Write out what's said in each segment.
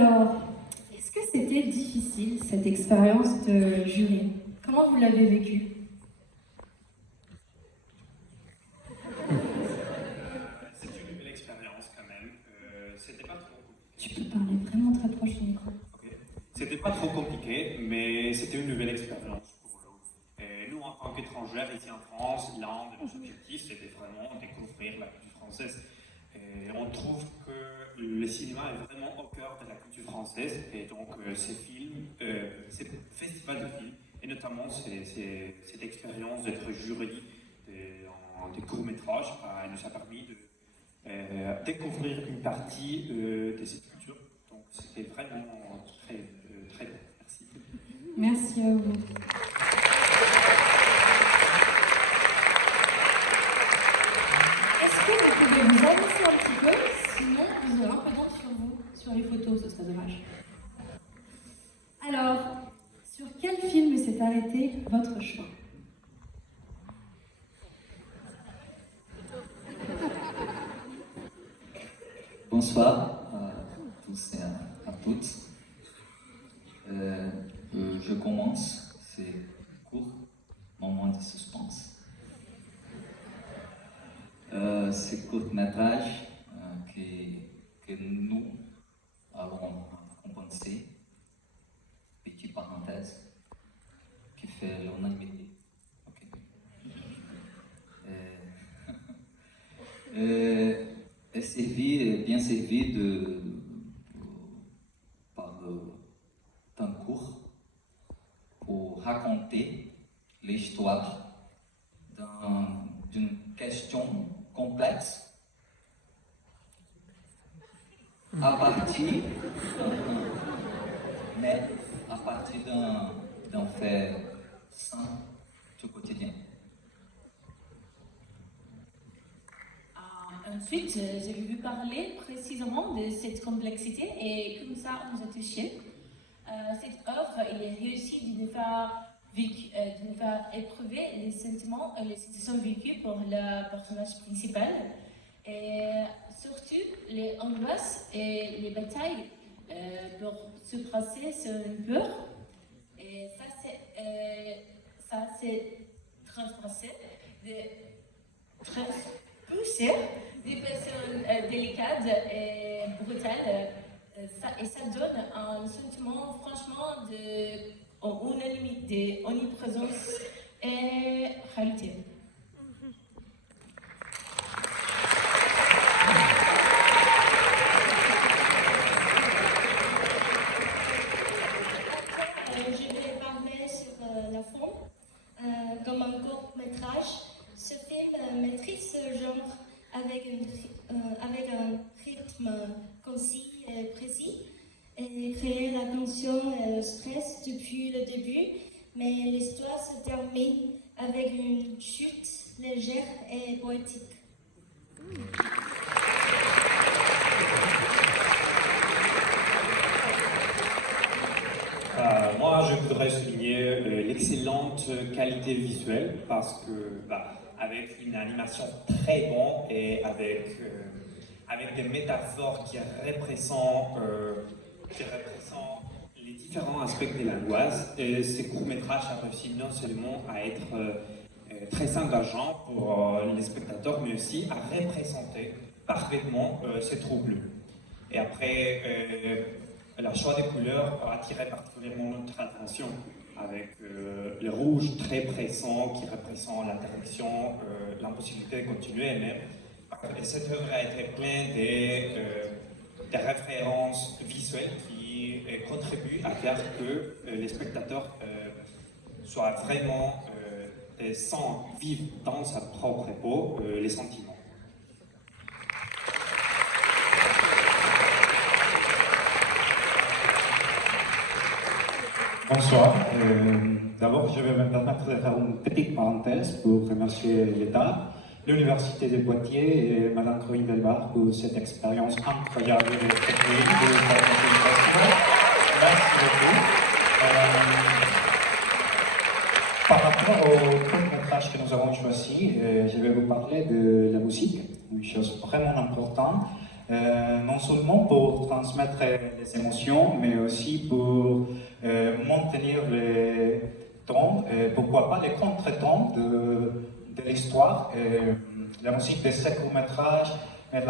Alors, est-ce que c'était difficile, cette expérience de jury? Comment vous l'avez vécu? C'est une belle expérience quand même. C'était pas trop Tu compliqué. peux parler vraiment très proche du micro. Ok. C'était pas trop compliqué, mais c'était une nouvelle expérience pour nous. Et nous, en tant qu'étrangers ici en France, l'un de nos objectifs, c'était vraiment découvrir la culture française. Et on trouve que le cinéma est vraiment au cœur de la culture française, et donc ces films, ces festivals de films, et notamment cette expérience d'être jury des courts-métrages, nous a permis de découvrir une partie de cette culture. Donc c'était vraiment très bien. Merci. Merci à vous. Est-ce que vous pouvez vous avancer un petit peu? Sinon, vous aurez un peu d'encre sur vous, sur les photos, ce serait dommage. Alors, sur quel film s'est arrêté votre choix? Bonsoir à tous et à toutes. Je commence, c'est court, moment de suspense. C'est court-métrage que nous allons compenser, petite parenthèse, qui fait l'unanimité. Ok. Est bien servi par d'un cours pour raconter l'histoire d'une question complexe à partir, mais à partir d'un fait simple du quotidien. Ensuite, j'ai voulu parler précisément de cette complexité et comme ça, on nous a touchés. Cette œuvre, il est réussi de nous faire éprouver les sentiments et les situations vécues par le personnage principal. Et surtout, les angoisses et les batailles pour se passer sur une peur. Et ça, c'est transpassé, pousser des personnes délicates et brutales. Et ça donne un sentiment, franchement, d'unanimité, omniprésence et réalité. Je vais parler sur la forme. Comme un court-métrage, ce film maîtrise ce genre avec un rythme concis et précis et crée la tension et le stress depuis le début, mais l'histoire se termine avec une chute légère et poétique. Moi, je voudrais souligner l'excellente qualité visuelle parce que, avec une animation très bonne et avec des métaphores qui représentent les différents aspects de l'angoisse, et ce court-métrage a réussi non seulement à être très engageant pour les spectateurs, mais aussi à représenter parfaitement ces troubles. Et après, le choix des couleurs a attiré particulièrement notre attention, avec le rouge très présent qui représente l'interdiction, l'impossibilité de continuer, mais cette œuvre a été pleine de références visuelles qui contribuent à faire que les spectateurs soient vraiment sans vivre dans sa propre peau les sentiments. Bonsoir. D'abord, je vais me permettre de faire une petite parenthèse pour remercier l'État, l'Université de Poitiers et Mme Corinne Delbar pour cette expérience incroyable de technique de la. Merci beaucoup. Par rapport au court-métrage que nous avons choisi, je vais vous parler de la musique, une chose vraiment importante. non seulement pour transmettre les émotions, mais aussi pour maintenir les temps, pourquoi pas les contre-temps de l'histoire. La musique de ce court-métrage met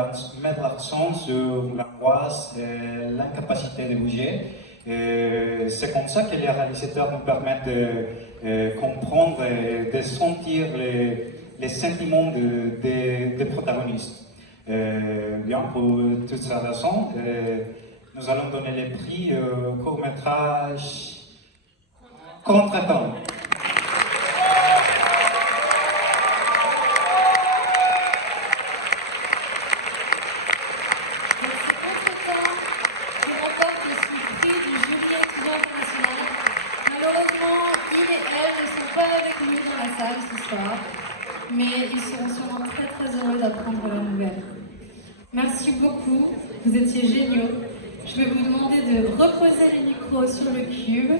l'accent sur l'angoisse et l'incapacité de bouger. C'est comme ça que les réalisateurs nous permettent de comprendre et de sentir les sentiments des protagonistes. Bien, pour toutes ces raisons, nous allons donner les prix au court-métrage Contre-temps. Qui remporte le prix du jury étudiant international. Malheureusement, il et elle ne sont pas avec nous dans la salle ce soir, mais ils seront sûrement très très heureux d'apprendre la nouvelle. Merci beaucoup, vous étiez géniaux. Je vais vous demander de reposer les micros sur le cube.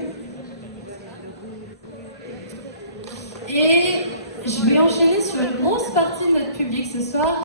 Et je vais enchaîner sur une grosse partie de notre public ce soir.